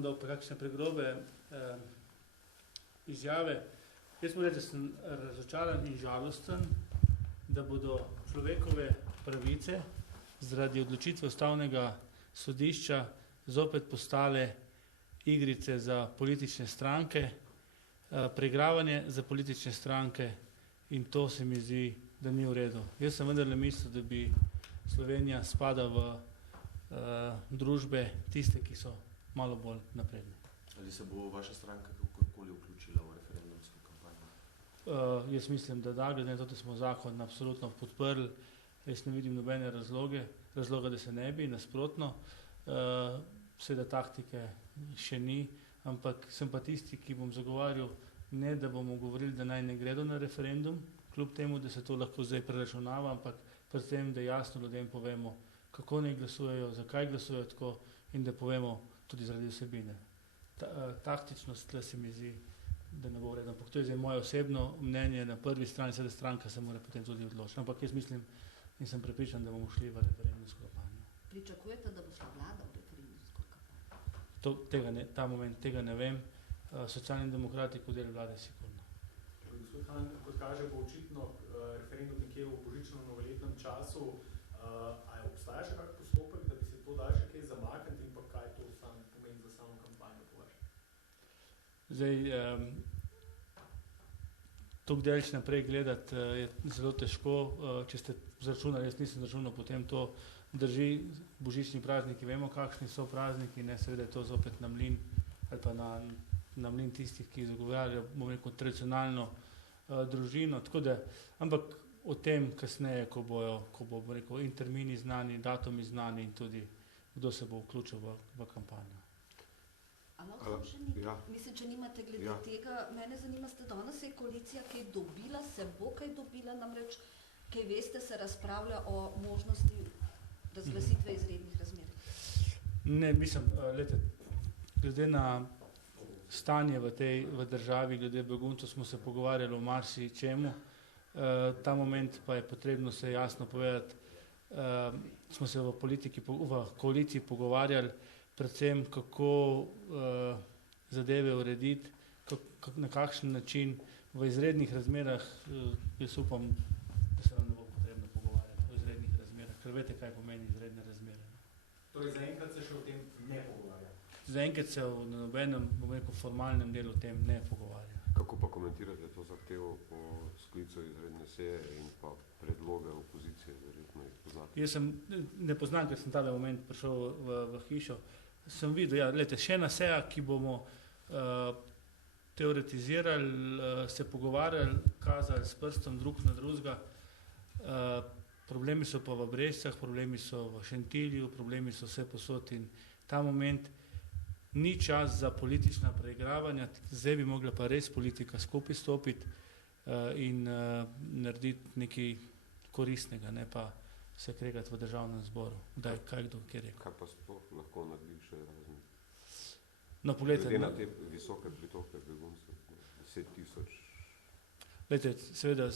bom dal kakšne pregrobe izjave. Jaz moram reči, da sem razočaran in žalosten, da bodo človekove pravice zaradi odločitve Ustavnega sodišča zopet postale igrice za politične stranke, preigravanje za politične stranke in to se mi zdi, da ni v redu. Jaz sem vendarle mislil, da bi Slovenija spada v družbe tiste, ki so malo bolj napredne. Ali se bo vaša stranka kakorkoli vključila v referendumsko kampanjo? Jaz mislim, da glede na to, da smo zakon absolutno podprli, jaz ne vidim nobene razloga, da se ne bi, nasprotno. Seveda taktike še ni, ampak sem pa tisti, ki bom zagovarjal, ne da bomo govorili, da naj ne gredo na referendum, kljub temu, da se to lahko zdaj preračunava, ampak predvsem, da jasno ljudem povemo, kako naj glasujejo, zakaj glasujejo tako in da povemo tudi zaradi vsebine. Taktičnost tle se mi zdi, da ne bo vredno. Ampak to je zdaj moje osebno mnenje, na prvi strani seveda stranka se mora potem tudi odločiti. Ampak jaz mislim in sem prepričan, da bomo šli v referendumsko kampanjo. Pričakujete, da bo šla vlada v referendumsko kampanjo? Ta moment tega ne vem. Socialni demokrati kot del vlade sigurno. Gospod Han, kot kaže, bo očitno referendum nekje v božično-novoletnem času. A obstaja še kak postopek, da bi se to dal še kaj zamakniti in pa kaj to pomeni za samo kampanjo po vašem? Zdaj, toliko daleč naprej gledati je zelo težko. Če ste zračunali, jaz nisem zračunal, potem to drži. Božični prazniki, vemo, kakšni so prazniki, ne, seveda je to zopet na mlin ali pa na mlin tistih, ki zagovarjajo, bomo rekel, tradicionalno družino. Tako da, ampak o tem kasneje, ko bo rekel, in termini znani, datumi znani in tudi kdo se bo vključil v kampanjo. Mislim, če nimate glede tega, mene zanima, ste danes je koalicija kaj dobila, se bo kaj dobila, namreč, kaj veste, se razpravlja o možnosti razglasitve izrednih razmer. Ne, mislim, glede na stanje v državi, glede beguncev smo se pogovarjali o marsičemu. Ta moment pa je potrebno se jasno povedati, smo se v koaliciji pogovarjali predvsem, kako zadeve urediti, na kakšen način v izrednih razmerah. Jaz upam, da se vam ne bo potrebno pogovarjati o izrednih razmerah, ker veste, kaj pomeni izredne razmere. Torej, zaenkrat se še o tem ne pogovarja? Zaenkrat se na nobenem, bomo rekel, formalnem delu o tem ne pogovarja. Kako pa komentirate to zahtevo po sklicu izredne seje in pa predloge opozicije, verjetno jih poznate? Jaz ne poznam, ker sem tale moment prišel v hišo. Sem videl, še ena seja, ki bomo teoretizirali, se pogovarjali, kazali s prstom drug na drugega. Problemi so pa v Brežicah, problemi so v Šentilju, problemi so vse posod in ta moment ni čas za politična preigravanja, zdaj bi mogla pa res politika skupaj stopiti in narediti nekaj koristnega, ne pa se kregati v državnem zboru. Daj, kaj kdo kje rekel. Kaj pa sploh lahko naredi še razni? No, poglejte. Glede na te visoke pritoke beguncev, 10 000. Glejte, seveda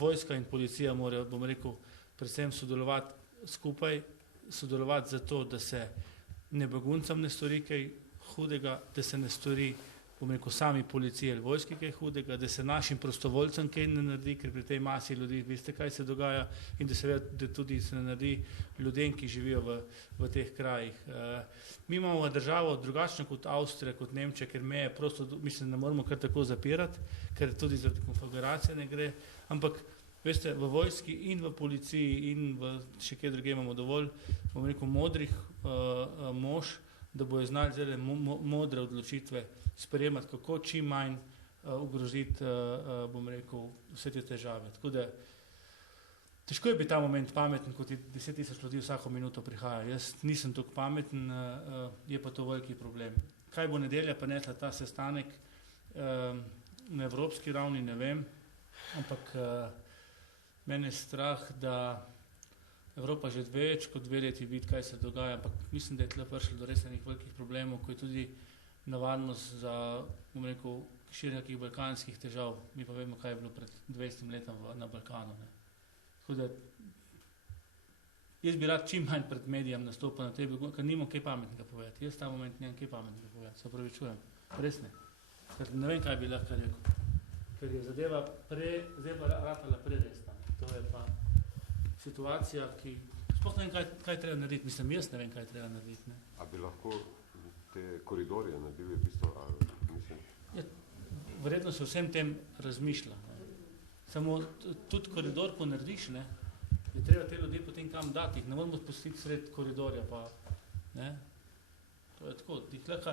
vojska in policija morajo, bom rekel, predvsem sodelovati skupaj, sodelovati zato, da se ne beguncem ne stori kaj hudega, da se ne stori, bom rekel, sami policije ali vojski kaj hudega, da se našim prostovoljcem kaj ne naredi, ker pri tej masi ljudi, veste, kaj se dogaja, in da seveda, da tudi se ne naredi ljudem, ki živijo v teh krajih. Mi imamo državo drugačno kot Avstrija, kot Nemčija, ker meje prosto, mislim, ne moramo kar tako zapirati, ker tudi zaradi konfiguracije ne gre, ampak veste, v vojski in v policiji in še kje druge imamo dovolj, bom rekel, modrih mož, da bojo znali zdaj modre odločitve sprejemati, kako čim manj ogroziti, bom rekel, vse te težave. Tako da, težko je biti ta moment pameten, kot je 10 000 ljudi vsako minuto prihaja. Jaz nisem tako pameten, je pa to veliki problem. Kaj bo nedelja pa nesla ta sestanek na evropski ravni, ne vem, ampak mene je strah, da Evropa že več kot 2 leti vidi, kaj se dogaja, ampak mislim, da je tle prišlo do resnih velikih problemov, ko je tudi nevarnost za, bom rekel, širokih balkanskih težav. Mi pa vemo, kaj je bilo pred 20 letom na Balkanu. Ne. Tako da, Jaz bi rad čim manj pred medijem nastopil na tej begunki, ker nimam kaj pametnega povedati. Jaz ta moment nimam kaj pametnega povedati, se opravičujem. Res ne. Ker ne vem, kaj bi lahko rekel. Ker je zadeva zdaj pa ratala preresna. To je pa situacija, ki sploh ne vem, kaj treba narediti. Mislim, jaz ne vem, kaj treba narediti. Ne. A bi lahko te koridorje naredili v bistvu, ali mislim? Ja, verjetno se vsem tem razmišlja. Ne. Samo tudi koridor, ko narediš, ne, je treba te ljudi potem kam dati. Ne moramo spustiti sred koridorja. Pa, ne. To je tako.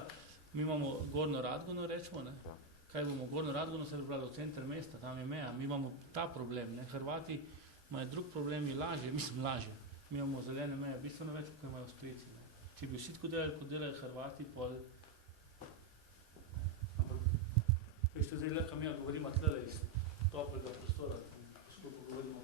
Mi imamo Gornjo Radgono, rečemo. Ne. Ja. Kaj bomo Gornjo Radgono se pripravili v center mesta, tam je meja. Mi imamo ta problem. Ne. Hrvati imajo drug problem, je lažje. Lažje. Mi imamo zelene meje, bistveno več, kot imajo Avstrijci. Ne. Če bi vsi tako delali, kot delajo Hrvati, pol... Ampak, veš, zdaj lahko mi govorimo tlele iz toplega prostora, skupaj govorimo